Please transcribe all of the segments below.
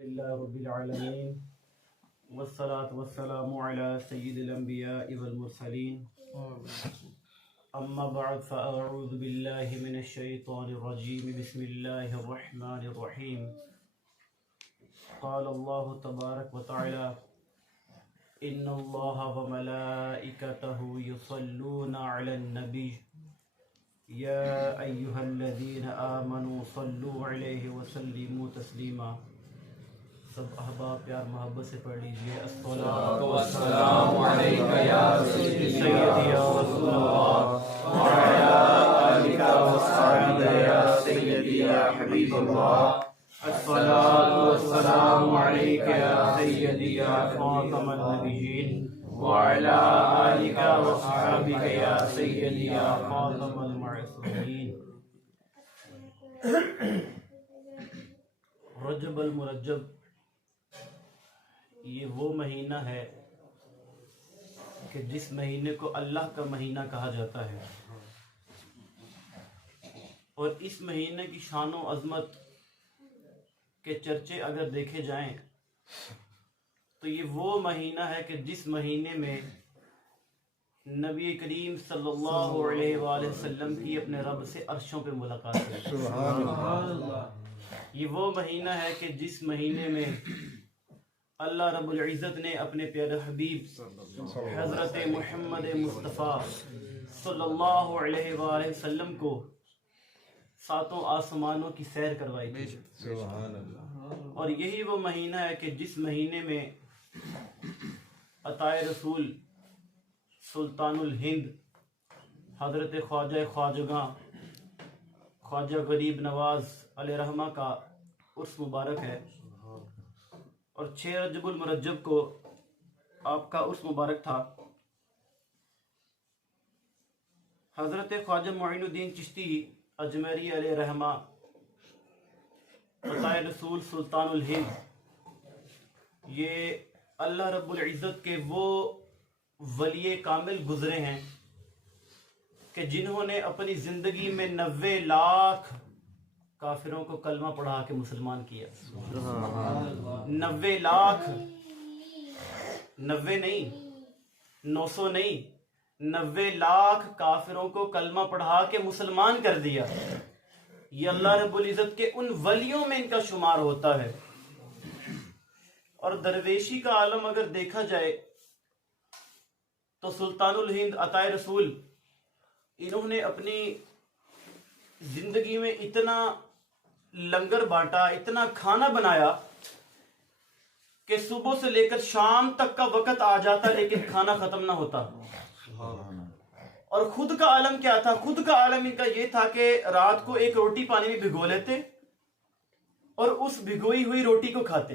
لله رب العالمين والصلاة والسلام على سيد الأنبياء والمرسلين أما بعد فأعوذ بالله من الشيطان الرجيم بسم الله الرحمن الرحيم قال الله تبارك وتعالى إن الله وملائكته يصلون على النبي يا أيها الذين آمنوا صلوا عليه وسلموا تسليما. سب احباب پیار محبت سے پڑھ لیجئے الصلاۃ والسلام علیک یا سیدی یا رسول اللہ وعلی آلک وصحبک یا سیدی یا حبیب اللہ. الصلاۃ والسلام علیک یا سیدی یا خاتم النبیین وعلی آلک وصحبک یا سیدی یا خاتم المعصومین. رجب المرجب یہ وہ مہینہ ہے کہ جس مہینے کو اللہ کا مہینہ کہا جاتا ہے، اور اس مہینے کی شان و عظمت کے چرچے اگر دیکھے جائیں تو یہ وہ مہینہ ہے کہ جس مہینے میں نبی کریم صلی اللہ علیہ وآلہ وسلم کی اپنے رب سے عرشوں پہ ملاقات ہوئی. سبحان اللہ. یہ وہ مہینہ ہے کہ جس مہینے میں اللہ رب العزت نے اپنے پیارے حبیب حضرت محمد مصطفیٰ صلی اللہ علیہ وآلہ وسلم کو ساتوں آسمانوں کی سیر کروائی تھی. سبحان اللہ. اور یہی وہ مہینہ ہے کہ جس مہینے میں عطائے رسول سلطان الہند حضرت خواجہ خواجگاں خواجہ غریب نواز علیہ رحمہ کا عرس مبارک ہے، اور 6 رجب المرجب کو آپ کا عرس مبارک تھا. حضرت خواجہ معین الدین چشتی اجمیری علیہ رحمہ عطائے رسول سلطان الہند یہ اللہ رب العزت کے وہ ولی کامل گزرے ہیں کہ جنہوں نے اپنی زندگی میں 90 لاکھ کافروں کو کلمہ پڑھا کے مسلمان کیا. 90 لاکھ، 90 نہیں، 900 نہیں، 90 لاکھ کافروں کو کلمہ پڑھا کے مسلمان کر دیا. یہ اللہ رب العزت کے ان ولیوں میں ان کا شمار ہوتا ہے. اور درویشی کا عالم اگر دیکھا جائے تو سلطان الہند عطائے رسول انہوں نے اپنی زندگی میں اتنا لنگر بانٹا، اتنا کھانا بنایا کہ صبح سے لے کر شام تک کا وقت آ جاتا لیکن کھانا ختم نہ ہوتا. اور خود کا عالم کیا تھا؟ خود کا عالم ان کا یہ تھا کہ رات کو ایک روٹی پانی میں بھگو لیتے اور اس بھگوئی ہوئی روٹی کو کھاتے.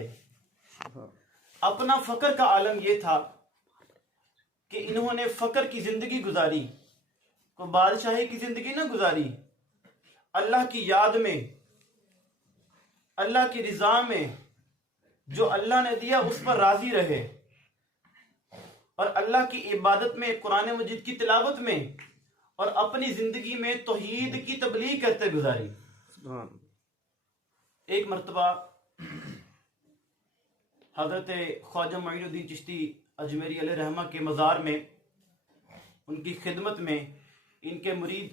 اپنا فقر کا عالم یہ تھا کہ انہوں نے فقر کی زندگی گزاری، کوئی بادشاہی کی زندگی نہ گزاری. اللہ کی یاد میں، اللہ کی رضا میں، جو اللہ نے دیا اس پر راضی رہے، اور اللہ کی عبادت میں، قرآن مجید کی تلاوت میں، اور اپنی زندگی میں توحید کی تبلیغ کرتے گزاری. ایک مرتبہ حضرت خواجہ معین الدین چشتی اجمیری علیہ رحمہ کے مزار میں، ان کی خدمت میں ان کے مرید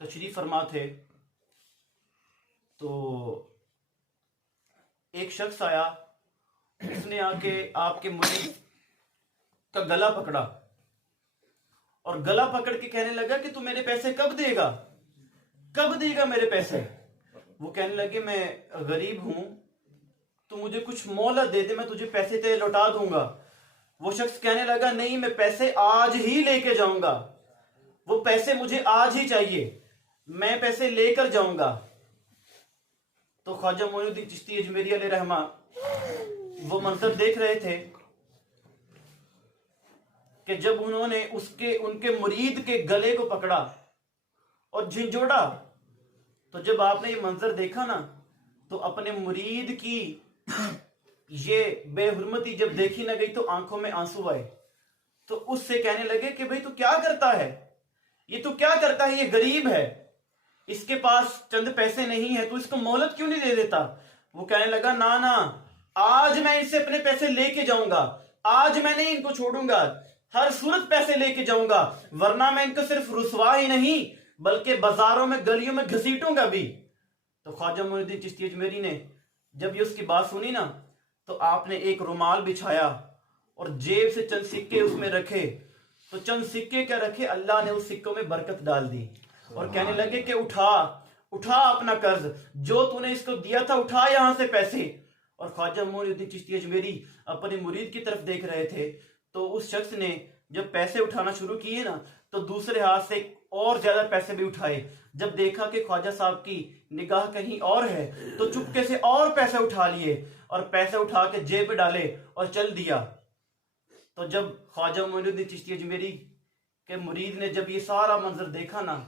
تشریف فرما تھے. تو ایک شخص آیا، اس نے آ کے آپ کے مرید کا گلا پکڑا اور گلا پکڑ کے کہنے لگا کہ تو میرے پیسے کب دے گا، کب دے گا میرے پیسے؟ وہ کہنے لگے میں غریب ہوں، تو مجھے کچھ مہلت دے دے، میں تجھے پیسے تیرے لوٹا دوں گا. وہ شخص کہنے لگا نہیں، میں پیسے آج ہی لے کے جاؤں گا، وہ پیسے مجھے آج ہی چاہیے، میں پیسے لے کر جاؤں گا. تو خواجہ معین الدین چشتی اجمیری علیہ رحمہ وہ منظر دیکھ رہے تھے کہ جب انہوں نے ان کے مرید کے گلے کو پکڑا اور جھنجھوڑا، تو جب آپ نے یہ منظر دیکھا نا تو اپنے مرید کی یہ بے حرمتی جب دیکھی نہ گئی تو آنکھوں میں آنسو آئے. تو اس سے کہنے لگے کہ بھئی تو کیا کرتا ہے، یہ تو کیا کرتا ہے، یہ غریب ہے، اس کے پاس چند پیسے نہیں ہے، تو اس کو مہلت کیوں نہیں دے دیتا؟ وہ کہنے لگا نا نا، آج میں ان سے اپنے پیسے لے کے جاؤں گا, آج میں نہیں ان کو چھوڑوں گا, ہر صورت پیسے لے کے جاؤں گا, ورنہ میں ان کو صرف رسوا ہی نہیں بلکہ بازاروں میں گلیوں میں گھسیٹوں گا بھی. تو خواجہ معین الدین چشتی اجمیری نے جب یہ اس کی بات سنی نا, تو آپ نے ایک رومال بچھایا اور جیب سے چند سکے اس میں رکھے. تو چند سکے کیا رکھے, اللہ نے اس سکوں میں برکت ڈال دی اور کہنے لگے کہ اٹھا اپنا قرض, جو تو نے اس کو دیا تھا اٹھا یہاں سے پیسے. اور خواجہ معین الدین چشتی اجمیری اپنے مرید کی طرف دیکھ رہے تھے, تو اس شخص نے جب پیسے اٹھانا شروع کیے نا تو دوسرے ہاتھ سے اور زیادہ پیسے بھی اٹھائے. جب دیکھا کہ خواجہ صاحب کی نگاہ کہیں اور ہے تو چپکے سے اور پیسے اٹھا لیے اور پیسے اٹھا کے جیب پہ ڈالے اور چل دیا. تو جب خواجہ معین الدین چشتی اجمیری کے مرید نے جب یہ سارا منظر دیکھا نا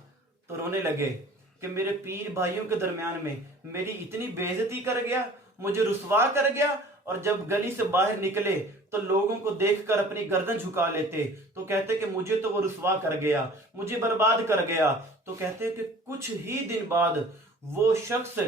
تو رونے لگے کہ میرے پیر بھائیوں کے درمیان میں میری اتنی بے عزتی کر گیا, مجھے رسوا کر گیا. اور جب گلی سے باہر نکلے تو لوگوں کو دیکھ کر اپنی گردن جھکا لیتے, تو کہتے کہ مجھے تو وہ رسوا کر گیا, مجھے برباد کر گیا. تو کہتے کہ کچھ ہی دن بعد وہ شخص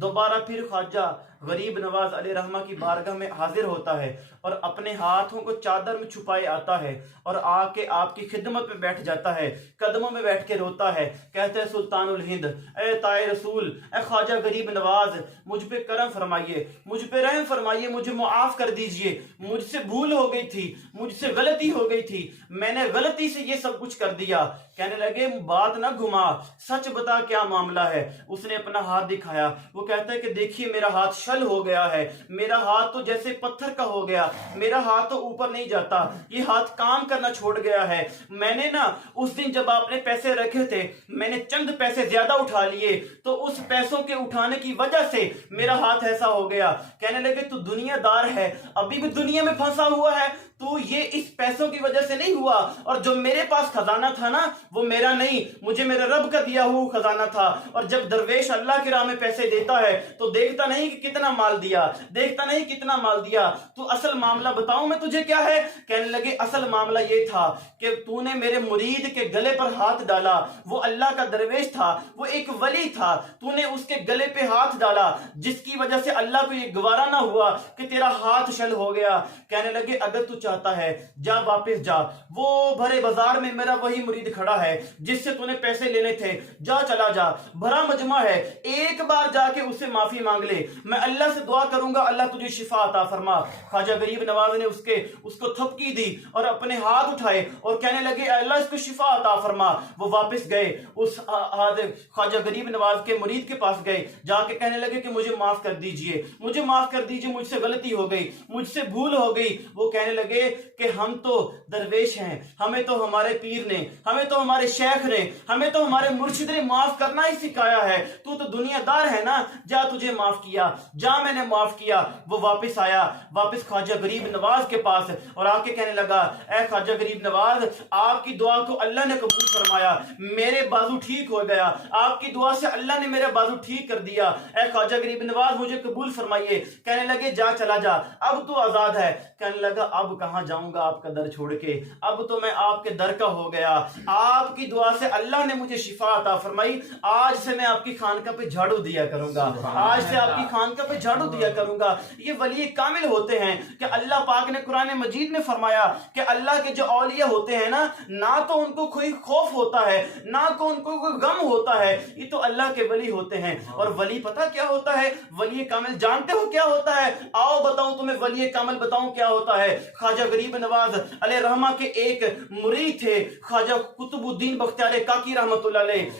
دوبارہ پھر خواجہ غریب نواز علیہ رحمہ کی بارگاہ میں حاضر ہوتا ہے اور اپنے ہاتھوں کو چادر میں چھپائے آتا ہے اور آ کے آپ کی خدمت میں بیٹھ جاتا ہے, قدموں میں بیٹھ کے روتا ہے. کہتے ہیں سلطان الہند, اے تائے رسول, اے خواجہ غریب نواز, مجھ پہ کرم فرمائیے, مجھ پہ رحم فرمائیے, مجھے معاف کر دیجئے, مجھ سے بھول ہو گئی تھی, مجھ سے غلطی ہو گئی تھی, میں نے غلطی سے یہ سب کچھ کر دیا. کہنے لگے بات نہ گھما, سچ بتا کیا معاملہ ہے. اس نے اپنا ہاتھ دکھایا. وہ کہتا ہے کہ دیکھیے میرا ہاتھ شل ہو گیا ہے, میرا ہاتھ تو جیسے پتھر کا ہو گیا, میرا ہاتھ تو اوپر نہیں جاتا, یہ ہاتھ کام کرنا چھوڑ گیا ہے. میں نے نا اس دن جب آپ نے پیسے رکھے تھے میں نے چند پیسے زیادہ اٹھا لیے, تو اس پیسوں کے اٹھانے کی وجہ سے میرا ہاتھ ایسا ہو گیا. کہنے لگے تو دنیا دار ہے, ابھی بھی دنیا میں پھنسا ہوا ہے, تو یہ اس پیسوں کی وجہ سے نہیں ہوا, اور جو میرے پاس خزانہ تھا نا وہ میرا نہیں, مجھے میرے رب کا دیا ہوا خزانہ تھا. اور جب درویش اللہ کی راہ میں پیسے دیتا ہے تو دیکھتا نہیں کہ کتنا مال دیا, دیکھتا نہیں کتنا مال دیا. تو اصل معاملہ بتاؤں میں تجھے کیا ہے؟ کہنے لگے اصل معاملہ یہ تھا کہ تو نے میرے مرید کے گلے پر ہاتھ ڈالا, وہ اللہ کا درویش تھا, وہ ایک ولی تھا, تو نے اس کے گلے پہ ہاتھ ڈالا جس کی وجہ سے اللہ کو یہ گوارا نہ ہوا کہ تیرا ہاتھ شل ہو گیا. کہنے لگے اگر تو چاہتا ہے جا واپس جا, وہ بھرے بازار میں میرا وہی مرید کھڑا ہے جس سے تو نے پیسے لینے تھے, جا چلا جا, بھرا مجمع ہے, ایک بار جا کے اس سے معافی مانگ لے, میں اللہ سے دعا کروں گا اللہ تجھے شفا عطا فرما. خواجہ غریب نواز نے اس کو تھپکی دی اور اپنے ہاتھ اٹھائے اور کہنے لگے اللہ اس کو شفا عطا فرما. وہ واپس گئے, اس خواجہ غریب نواز کے مرید کے پاس گئے, جا کے کہنے لگے کہ مجھے معاف کر دیجئے, مجھے معاف کر دیجئے, مجھ سے غلطی ہو گئی, مجھ سے بھول ہو گئی. وہ کہنے لگے کہ ہم تو درویش ہیں, ہمیں تو ہمارے پیر نے, ہمیں تو ہمارے شیخ نے, ہمیں تو ہمارے مرشد نے معاف کرنا ہی سکھایا ہے, تو دنیا دار ہے نا, جا تجھے معاف کیا, جا میں نے معاف کیا. وہ واپس آیا, واپس خواجہ غریب نواز کے پاس اور آ کے کہنے لگا اے خواجہ غریب نواز, آپ کی دعا کو اللہ نے قبول فرمایا, میرے بازو ٹھیک ہو گیا, آپ کی دعا سے اللہ نے میرے بازو ٹھیک کر دیا, اے خواجہ غریب نواز مجھے قبول فرمائیے. کہنے لگے جا چلا جا, اب تو آزاد ہے. کہنے لگا اب کہاں جاؤں گا آپ کا در چھوڑ کے, اب تو میں آپ کے در کا ہو گیا, آپ کی دعا سے اللہ نے مجھے شفا عطا فرمائی, آج سے میں آپ کی خانقاہ پہ جھاڑو دیا کروں گا, آج سے آپ کی خانقاہ پہ جھاڑو دیا کروں گا. یہ ولی کامل ہوتے ہیں کہ اللہ پاک نے قرآن مجید میں فرمایا کہ اللہ کے جو اولیاء ہوتے ہیں نا, نہ تو ان کو کوئی خوف ہوتا ہے, نہ کو ان کو کوئی غم ہوتا ہے, یہ تو اللہ کے ولی ہوتے ہیں. اور ولی پتہ کیا ہوتا ہے؟ ولی کامل جانتے ہو کیا ہوتا ہے؟ آؤ بتاؤں تمہیں ولی کامل بتاؤں کیا ہوتا ہے. خواجہ غریب نواز علیہ رحمہ کے ایک مرید تھے خواجہ قطب الدین بختیار کاکی رحمۃ اللہ علیہ.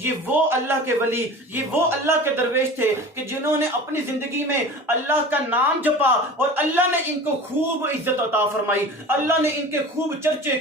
یہ وہ اللہ کے ولی, یہ وہ اللہ کے درویش تھے کہ جنہوں نے اپنی زندگی میں اللہ کا نام جپا اور اللہ نے ان کو خوب عزت عطا فرمائی, اللہ نے ان کے خوب چرچے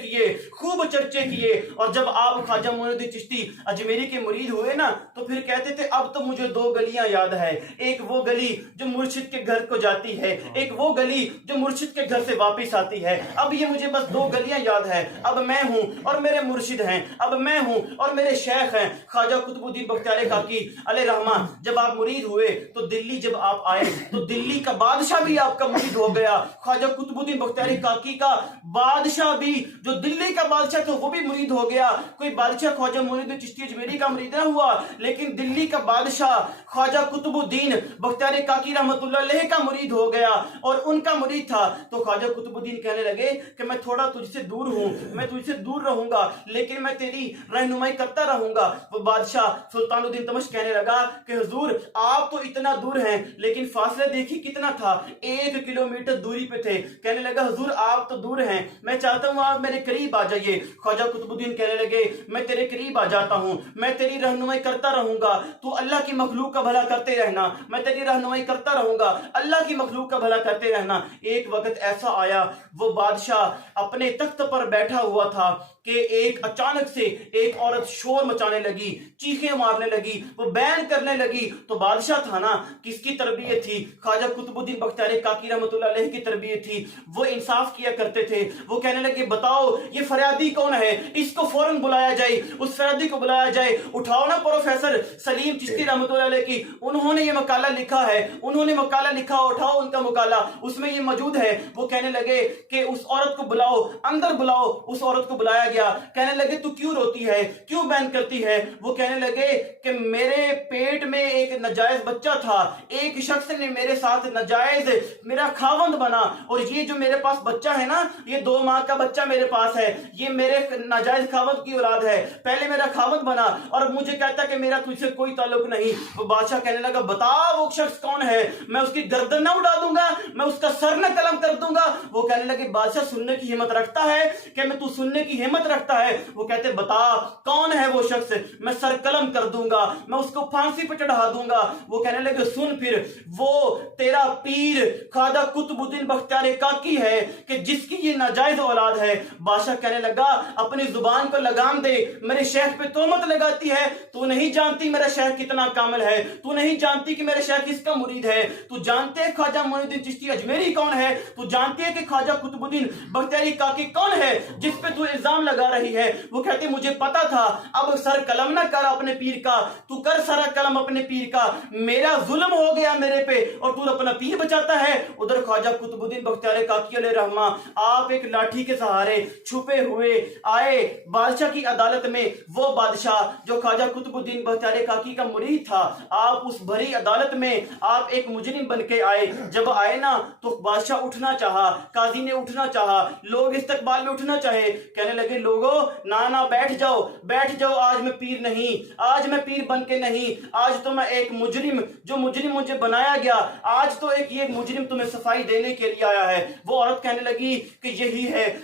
کیے. اور جب آپ خواجہ معین الدین چشتی اجمیری کے مرید ہوئے نا تو پھر کہتے تھے اب تو مجھے دو گلیاں یاد ہے, ایک وہ گلی جو مرشد کے گھر کو جاتی ہے, ایک وہ گلی جو مرشد کے گھر سے واپس آتی ہے. اب یہ مجھے بس دو گلیاں یاد ہے, اب میں ہوں اور میرے مرشد ہیں, اب میں ہوں اور میرے شیخ ہیں. خواجہ قطب الدین بختیار کاکی علیہ رحمہ جب آپ مرید ہوئے تو دلی جب آپ آئے تو دلی کا بادشاہ بھی آپ کا مرید ہو گیا. خواجہ قطب الدین بختیاری کاکی کا بادشاہ بھی, جو دلی کا بادشاہ تھا, وہ بھی مرید ہو گیا. کوئی بادشاہ خواجہ معین الدین چشتی اجمیری کا مرید نہ ہوا, لیکن دلی کا بادشاہ خواجہ قطب الدین بختیاری کاکی رحمت اللہ علیہ کا مرید ہو گیا, اور ان کا مرید تھا. تو خواجہ قطب الدین کہنے لگے کہ میں تھوڑا تجھ سے دور ہوں, میں تجھ سے دور رہوں گا, لیکن میں تیری رہنمائی کرتا رہوں گا. وہ بادشاہ سلطان الدین تمش کہنے لگا کہ حضور آپ تو اتنا دور ہیں, لیکن فاصلہ دیکھی کتنا تھا, 1 کلومیٹر دوری پہ تھے. کہنے لگا حضور آپ تو دور ہیں, میں چاہتا ہوں آپ میرے قریب آ جائیے. خواجہ قطب الدین کہنے لگے میں تیرے قریب آ جاتا ہوں, میں تیری رہنمائی کرتا رہوں گا, تو اللہ کی مخلوق کا بھلا کرتے رہنا, میں تیری رہنمائی کرتا رہوں گا, اللہ کی مخلوق کا بھلا کرتے رہنا. ایک وقت ایسا آیا, وہ بادشاہ اپنے تخت پر بیٹھا ہوا تھا کہ ایک اچانک سے ایک عورت شور مچانے لگی, چیخیں مارنے لگی, وہ بیان کرنے لگی. تو بادشاہ تھا نا, کس کی تربیت تھی؟ خواجہ قطب الدین بختیاری کاکی رحمت اللہ علیہ کی تربیت تھی. وہ انصاف کیا کرتے تھے. وہ کہنے لگے بتاؤ یہ فریادی کون ہے, اس کو فوراً بلایا جائے, اس فریادی کو بلایا جائے. اٹھاؤ نا پروفیسر سلیم چشتی رحمت اللہ علیہ کی, انہوں نے یہ مقالہ لکھا ہے, انہوں نے مقالہ لکھا, اٹھاؤ ان کا مقالہ, اس میں یہ موجود ہے. وہ کہنے لگے کہ اس عورت کو بلاؤ, اندر بلاؤ. اس عورت کو بلایا گیا. کہنے لگے تو کیوں روتی ہے, کیوں بیان کرتی ہے؟ وہ کہنے لگے کہ میرے پیٹ میں ایک ناجائز بچہ تھا, ایک شخص نے میرے ساتھ ناجائز میرا خاوند بنا, اور یہ جو میرے پاس بچہ ہے نا, یہ 2 ماہ کا بچہ میرے پاس ہے, یہ میرے ناجائز خاوند کی اولاد ہے. پہلے میرا خاوند بنا اور مجھے کہتا کہ میرا تجھ سے کوئی تعلق نہیں. وہ بادشاہ کہنے لگا بتا وہ شخص کون ہے, میں اس کی گردن نہ اڑا دوں گا, میں اس کا سر نہ قلم کر دوں گا. وہ کہنے لگے بادشاہ سننے کی ہمت رکھتا ہے کہ میں, تو سننے کی ہمت رکھتا ہے؟ وہ کہتے بتا کون ہے وہ شخص, میں سر قلم کر دوں گا, میں اس کو پھانسی پہ چڑھا دوں گا. وہ کہنے لگے سن پھر, وہ تیرا پیر خواجہ قطب الدین بختیاری کاکی ہے کہ جس کی یہ ناجائز اولاد ہے. بادشاہ کہنے لگا اپنی زبان کو لگام دے, میرے شیخ پہ تہمت لگاتی ہے, تو نہیں جانتی میرا شیخ کتنا کامل ہے, تو نہیں جانتی کہ میرا شیخ کس کا مرید ہے, تو جانتے ہیں خواجہ معین الدین چشتی اجمیری کون ہے, تو جانتے ہیں کہ خواجہ قطب الدین بختیاری کاکی کون ہے جس پہ تو الزام لگا رہی ہے. وہ کہتے مجھے پتا تھا, اب سر قلم نہ کر اپنے پیر کا, تو کر سر قلم اپنے پیر کا, میرا ظلم ہو گیا میرے پہ اور تو اپنا پیر بچاتا ہے. ادھر خواجہ قطب الدین بختیاری کاکی علیہ رحمہ آپ ایک لاٹھی کے سہارے چھپے ہوئے آئے بادشاہ کی عدالت میں. وہ بادشاہ جو خواجہ قطب الدین بختیاری کاکی کا مرید تھا, آپ اس بھری عدالت میں آپ ایک مجرم بن کے آئے. جب آئے نا تو بادشاہ اٹھنا چاہا, قاضی نے اٹھنا چاہا, لوگ استقبال میں اٹھنا چاہے. کہنے لگے لوگوں نانا بیٹھ جاؤ, بیٹھ جاؤ, آج میں پیر نہیں, آج میں پیر بن کے نہیں, آج تو میں ایک مجرم, جو مجرم مجھے بنایا گیا, آج تو ایک یہ مجرم تمہیں صفائی دینے کے لیے آیا ہے. وہ عورت کہنے لگی کہ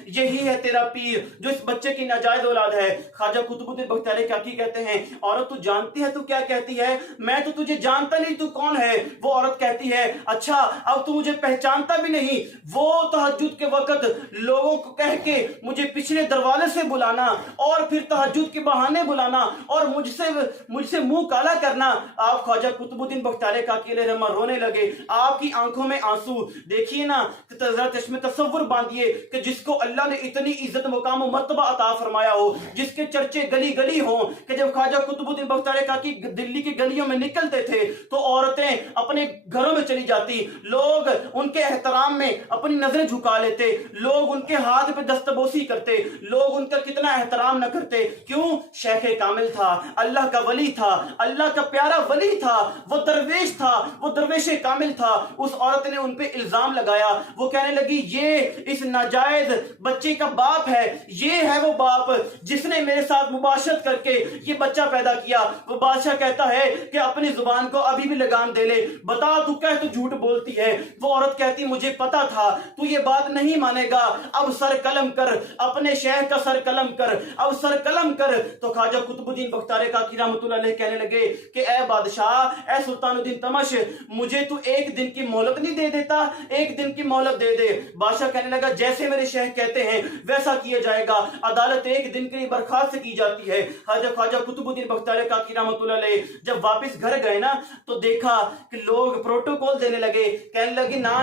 یہی ہے تیرا پیر جو اس بچے کی ناجائز اولاد ہے. خواجہ قطب الدین بختیاری کاکی کہتے ہیں عورت تو جانتی ہے تو کیا کہتی ہے, میں تو تجھے جانتا نہیں, تو کون ہے؟ وہ عورت کہتی ہے اچھا اب تو مجھے پہچانتا بھی نہیں. وہ تہجد کے وقت لوگوں کو کہہ کے مجھے پچھلے دروازے سے بلانا اور پھر تہجد کے بہانے بلانا اور مجھ سے منہ کالا کرنا. آپ خواجہ قطب الدین بختیاری کاکی علیہ رحمہ رونے لگے, آپ کی آنکھوں میں آنسو. دیکھیے نا, ذرا چشم تصور باندھیے کہ جس کو اللہ نے اتنی عزت مقام و مرتبہ عطا فرمایا ہو, جس کے چرچے گلی گلی ہوں, کہ جب خواجہ قطب الدین بختیاری کاکی دلی کی گلیوں میں نکلتے تھے تو عورتیں اپنے گھروں میں چلی جاتی, لوگ ان کے احترام میں اپنی نظریں جھکا لیتے, لوگ ان کے ہاتھ پہ دستبوسی کرتے, لوگ ان کا کتنا احترام نہ کرتے. کیوں؟ شیخ کامل تھا, اللہ کا ولی تھا, اللہ کا پیارا ولی تھا, وہ درویش تھا, وہ درویش کامل تھا. اس عورت نے ان پہ الزام لگایا. وہ کہنے لگی یہ اس ناجائز بچے کا باپ ہے, یہ ہے وہ باپ جس نے میرے ساتھ مباشرت کر کے یہ بچہ پیدا کیا. وہ بادشاہ کہتا ہے کہ اپنی زبان کو ابھی بھی لگام دے لے, بتا تو کہہ تو جھوٹ بولتی ہے. وہ عورت کہتی مجھے پتا تھا تو یہ بات نہیں مانے گا, اب سر قلم کر, اپنے شیخ کا سر قلم کر, اب سر قلم کر. تو خواجہ قطب الدین بختیاری کاکی رحمۃ اللہ علیہ کہنے لگے کہ اے بادشاہ, اے سلطان الدین تمش, مجھے تو 1 دن کی مہلت نہیں دے دیتا, 1 دن کی مہلت دے دے. بادشاہ کہنے لگا جیسے میرے شیخ کہتے ہیں ویسا کیا جائے گا. عدالت 1 دن کے لیے برخاست کی جاتی ہے. خواجہ قطب الدین بختیاری کاکی رحمۃ اللہ علیہ جب واپس گھر گئے نا تو دیکھا کہ لوگ پروٹوکول دینے لگے, کہنے لگے نا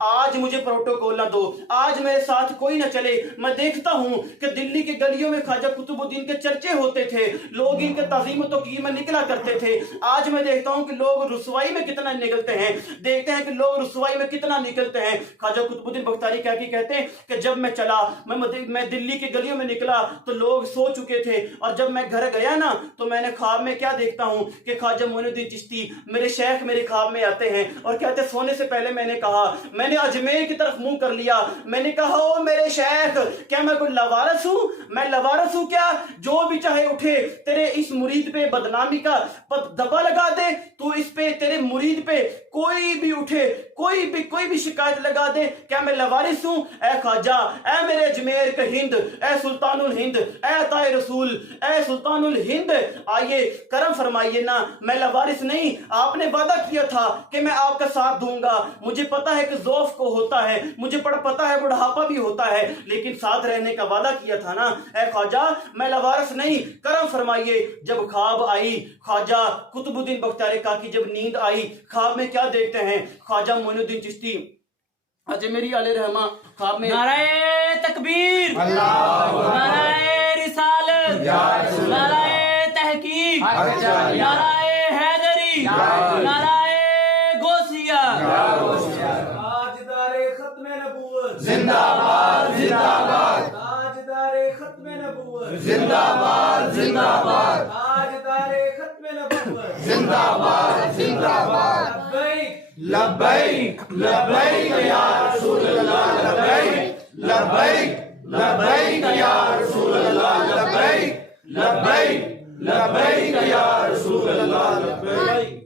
آج مجھے پروٹوکول نہ دو, آج میرے ساتھ کوئی نہ چلے. میں دیکھتا ہوں کہ کہ دلی کے گلیوں میں خواجہ قطب الدین کے چرچے ہوتے تھے, لوگ ان کے تعظیم و توقیر میں نکلا کرتے تھے. آج میں دیکھتا ہوں کہ لوگ رسوائی میں کتنا نکلتے ہیں, دیکھتے ہیں کہ لوگ رسوائی میں کتنا نکلتے ہیں. خواجہ قطب الدین بختیاری کاکی کہتے ہیں کہ جب میں چلا, میں دلی کی گلیوں میں نکلا تو لوگ سو چکے تھے, اور جب میں گھر گیا نا تو میں نے خواب میں کیا دیکھتا ہوں کہ خواجہ معین الدین چشتی میرے شیخ میرے خواب میں آتے ہیں اور کہتے ہیں سونے سے پہلے میں نے کہا, میں نے اجمیر کی طرف منہ کر لیا, میں نے کہا او میرے شیخ کیا میں کوئی لوارث ہوں, میں لوارث ہوں کیا, جو بھی چاہے اٹھے تیرے اس مرید پہ بدنامی کا دبا لگا دے, تو اس پہ تیرے مرید پہ کوئی بھی اٹھے کوئی بھی شکایت لگا دے, کیا میں لوارث ہوں؟ اے خواجہ, اے میرے اجمیر کا ہند, اے سلطان الہند, اے عطا رسول, اے سلطان الہند, آئیے کرم فرمائیے نا, میں لوارث نہیں, آپ نے وعدہ کیا تھا کہ میں آپ کا ساتھ دوں گا, مجھے پتا ہے کہ ضعف کو ہوتا ہے, مجھے پتا ہے بڑھاپا بھی ہوتا ہے, لیکن ساتھ رہنے کا وعدہ کیا تھا نا. اے خواجہ میں لوارث نہیں, کرم فرمائیے. جب خواب آئی خواجہ قطب الدین بختیاری کاکی, جب نیند آئی خواب میں کیا دیکھتے ہیں, خواجہ معین الدین چشتی اجمیری علیہ رحمہ خواب میں نعرہ تکبیر, نعرہ رسالت, نعرہ تحقیق, نعرہ حیدری, نعرہ غوثیہ. تاجدار ختم نبوت زندہ باد زندہ باد, تاجدار ختم نبوت زندہ باد زندہ باد, تاجدار ختم نبوت زندہ باد زندہ باد. لبیک لبیک لبیک یا رسول اللہ, لبیک لبیک لبیک یا رسول اللہ, لبیک لبیک لبیک یا رسول اللہ, لبیک.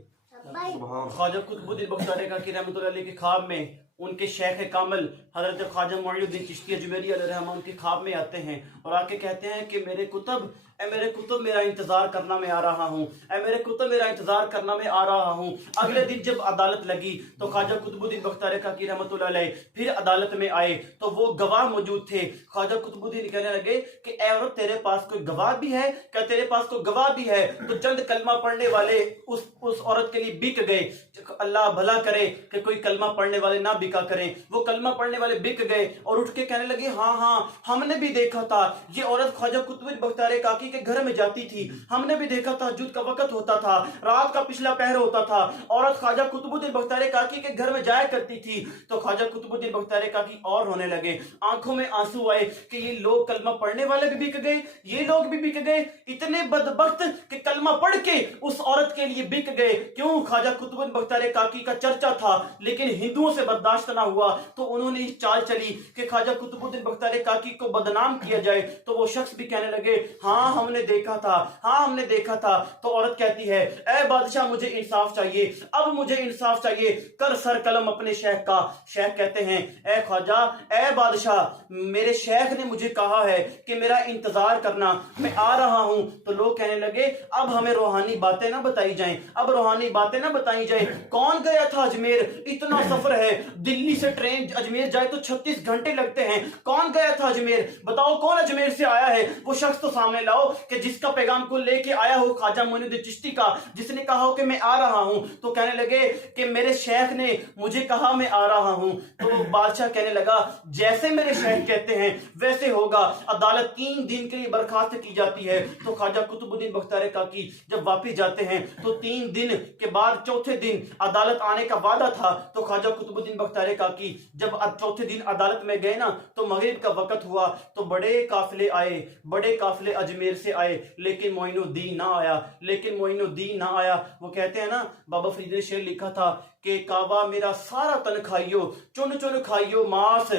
خواجہ قطب الدین بختیاری کاکی رحمۃ اللہ علیہ کے خواب میں ان کے شیخ کامل حضرت خواجہ معین الدین چشتی اجمیری علیہ رحمہ ان کے خواب میں آتے ہیں اور آ کے کہتے ہیں کہ میرے کتب, اے میرے کتب میرا انتظار کرنا میں آ رہا ہوں, اے میرے کتب میرا انتظار کرنا میں آ رہا ہوں. اگلے دن جب عدالت لگی تو خواجہ قطب الدین بختیاری کاکی رحمۃ اللہ علیہ پھر عدالت میں آئے تو وہ گواہ موجود تھے. خواجہ قطب الدین کہنے لگے کہ اے عورت تیرے پاس کوئی گواہ بھی ہے, کیا تیرے پاس کوئی گواہ بھی ہے؟ تو چند کلمہ پڑھنے والے اس عورت کے لیے بک گئے. اللہ بھلا کرے کہ کوئی کلمہ پڑھنے والے نہ بکا کریں. وہ کلمہ پڑھنے والے بک گئے اور اٹھ کے کہنے لگے ہاں ہم نے بھی دیکھا تھا یہ عورت خواجہ قطب الدین بختیاری کاکی کے گھر میں جاتی تھی, ہم نے بھی دیکھا تہجد کا وقت ہوتا تھا, رات کا پچھلا پہر ہوتا تھا, عورت خواجہ قطب الدین بختیاری کاکی کے گھر میں جایا کرتی تھی. تو خواجہ قطب الدین بختیاری کاکی اور ہونے لگے, آنکھوں میں آنسو آئے کہ یہ لوگ کلمہ پڑھنے والے بھی بک گئے, یہ لوگ بھی بک گئے, اتنے بدبخت کہ کلمہ پڑھ کے اس عورت کے لیے بک گئے. کیوں؟ خواجہ قطب الدین بختیاری کاکی کا چرچا تھا لیکن ہندوؤں سے برداشت نہ ہوا, تو انہوں نے اس چال چلی کہ خواجہ قطب الدین بختیاری کاکی کو بدنام کیا جائے. تو وہ شخص بھی کہنے لگے ہاں ہم نے دیکھا تھا, ہاں ہم نے دیکھا تھا. تو عورت کہتی ہے اے بادشاہ مجھے انصاف چاہیے, اب مجھے انصاف چاہیے, کر سر قلم اپنے شیخ کا. شیخ کہتے ہیں اے خواجہ, اے بادشاہ, میرے شیخ نے مجھے کہا ہے کہ میرا انتظار کرنا, میں آ رہا ہوں. تو لوگ کہنے لگے اب ہمیں روحانی باتیں نہ بتائی جائیں, اب روحانی باتیں نہ بتائی جائیں. کون گیا تھا اجمیر, اتنا سفر ہے, دلی سے ٹرین اجمیر جائے تو 36 گھنٹے لگتے ہیں, کون گیا تھا اجمیر؟ بتاؤ کون اجمیر سے آیا ہے, وہ شخص تو سامنے لاؤ کہ جس کا پیغام کو لے کے آیا ہو خواجہ معین الدین چشتی کا, جس نے کہا ہو کہ میں آ رہا ہوں. تو کہنے لگے کہ میرے شیخ نے مجھے کہا میں آ رہا ہوں. تو بادشاہ کہنے لگا جیسے میرے شیخ کہتے ہیں ویسے ہوگا. عدالت 3 دن کے لیے برخاست کی جاتی ہے. تو خواجہ قطب الدین بختیاری کاکی جب واپس جاتے ہیں تو 3 دن کے بعد چوتھے دن عدالت آنے کا وعدہ تھا. تو خواجہ قطب الدین بختیاری کاکی جب چوتھے دن عدالت میں گئے نا تو مغرب کا وقت ہوا تو بڑے قافلے آئے, بڑے قافلے اجمیر سے آئے, لیکن معین الدین نہ آیا, لیکن معین الدین نہ آیا. وہ کہتے ہیں نا, بابا فرید نے شعر لکھا تھا کہ کعبہ میرا سارا تن کھائیو, چن چن کھائیو ماس,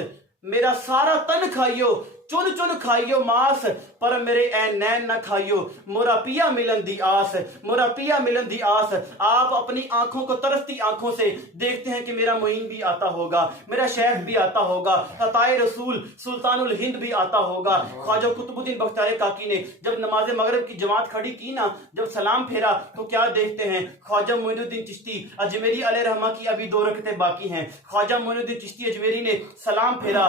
میرا سارا تن کھائیو, چن چن کھائیو ماس, پر میرے اے نین نہ کھائیو, مورا پیا ملن دی آس, مورا پیا ملن دی آس. آپ اپنی آنکھوں کو ترستی آنکھوں سے دیکھتے ہیں کہ میرا معین بھی آتا ہوگا, میرا شیخ بھی آتا ہوگا, عطا رسول سلطان الہند بھی آتا ہوگا. خواجہ قطب الدین بختیاری کاکی نے جب نماز مغرب کی جماعت کھڑی کی نا, جب سلام پھیرا تو کیا دیکھتے ہیں, خواجہ معین الدین چشتی اجمیری علیہ رحمہ کی ابھی 2 رکعتیں باقی ہیں. خواجہ معین الدین چشتی اجمیری نے سلام پھیرا,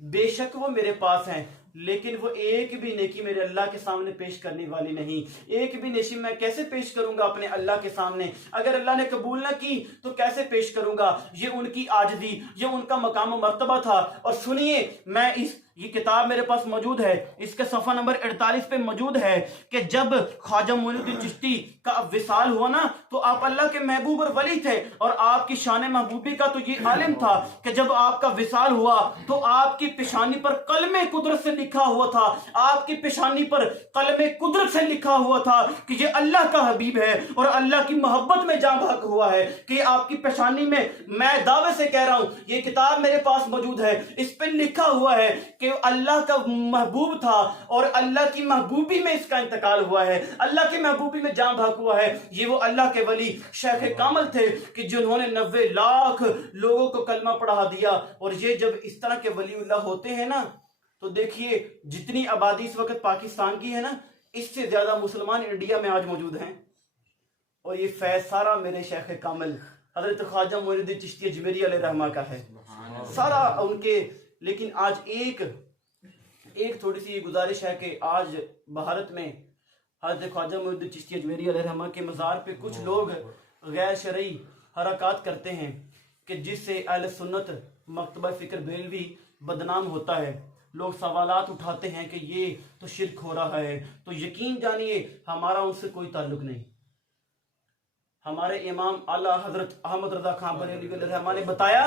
بے شک وہ میرے پاس ہیں لیکن وہ ایک بھی نیکی میرے اللہ کے سامنے پیش کرنے والی نہیں. ایک بھی نیکی میں کیسے پیش کروں گا اپنے اللہ کے سامنے؟ اگر اللہ نے قبول نہ کی تو کیسے پیش کروں گا؟ یہ ان کی عاجزی، یہ ان کا مقام و مرتبہ تھا. اور سنیے، میں یہ کتاب میرے پاس موجود ہے، اس کے صفحہ نمبر 48 پہ موجود ہے کہ جب خواجہ معین الدین چشتی کا وصال ہوا نا تو آپ اللہ کے محبوب اور ولی تھے، اور آپ کی شان محبوبی کا تو یہ عالم تھا کہ جب آپ کا وصال ہوا تو آپ کی پیشانی پر قلم قدرت سے لکھا ہوا تھا، آپ کی پیشانی پر قلم قدرت سے لکھا ہوا تھا کہ یہ اللہ کا حبیب ہے اور اللہ کی محبت میں جاں بحق ہوا ہے. کہ آپ کی پیشانی میں دعوے سے کہہ رہا ہوں، یہ کتاب میرے پاس موجود ہے، اس پہ لکھا ہوا ہے کہ اللہ کا محبوب تھا اور اللہ کی محبوبی میں اس کا انتقال ہوا ہے، اللہ کی محبوبی میں جاں بحق ہوا ہے. یہ وہ اللہ کے ولی شیخ کامل تھے کہ جنہوں نے 90 لاکھ لوگوں کو کلمہ پڑھا دیا. اور یہ جب اس طرح کے ولی اللہ ہوتے ہیں نا تو دیکھیے جتنی آبادی اس وقت پاکستان کی ہے نا، اس سے زیادہ مسلمان انڈیا میں آج موجود ہیں. اور یہ فیض سارا میرے شیخ کامل حضرت خواجہ معین الدین چشتی اجمیری علیہ رحمہ کا ہے، سارا ان کے. لیکن آج ایک تھوڑی سی یہ گزارش ہے کہ آج بھارت میں حضرت خواجہ معین الدین چشتی اجمیری علیہ رحمہ کے مزار پہ کچھ لوگ غیر شرعی حرکات کرتے ہیں کہ جس سے اہل سنت مکتبہ فکر بریلوی بدنام ہوتا ہے. لوگ سوالات اٹھاتے ہیں کہ یہ تو شرک ہو رہا ہے. تو یقین جانیے ہمارا ان سے کوئی تعلق نہیں. ہمارے امام اعلیٰ حضرت احمد رضا خان بریلوی علیہ رحمہ نے بتایا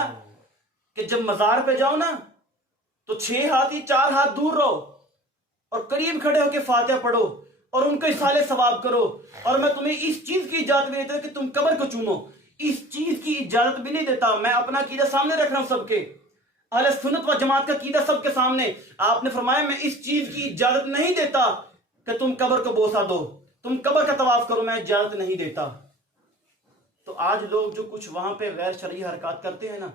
کہ جب مزار پہ جاؤ نا تو 6 ہاتھ ہی 4 ہاتھ دور رہو اور قریب کھڑے ہو کے فاتحہ پڑھو اور ان کو اصالے ثواب کرو. اور میں تمہیں اس چیز کی اجازت بھی نہیں دیتا کہ تم قبر کو چومو، اس چیز کی اجازت بھی نہیں دیتا. میں اپنا عقیدہ سامنے رکھ رہا ہوں، سب کے اہل سنت و جماعت کا عقیدہ سب کے سامنے. آپ نے فرمایا میں اس چیز کی اجازت نہیں دیتا کہ تم قبر کو بوسہ دو، تم قبر کا طواف کرو، میں اجازت نہیں دیتا. تو آج لوگ جو کچھ وہاں پہ غیر شرعی حرکات کرتے ہیں نا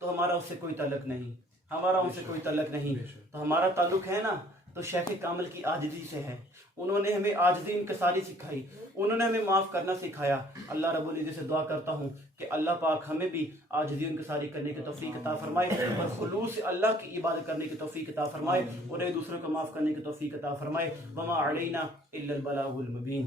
تو ہمارا اس سے کوئی تعلق نہیں، ہمارا ان سے کوئی تعلق نہیں. تو ہمارا تعلق ہے نا تو شیخ کامل کی عاجزی سے ہے. انہوں نے ہمیں عاجزی انکساری سکھائی، انہوں نے ہمیں معاف کرنا سکھایا. اللہ رب العزت سے دعا کرتا ہوں کہ اللہ پاک ہمیں بھی عاجزی انکساری کرنے کی توفیق عطا فرمائے اور خلوص سے اللہ کی عبادت کرنے کی توفیق عطا فرمائے اور ایک دوسرے کو معاف کرنے کی توفیق عطا فرمائے. وما علینا الا البلاغ المبین.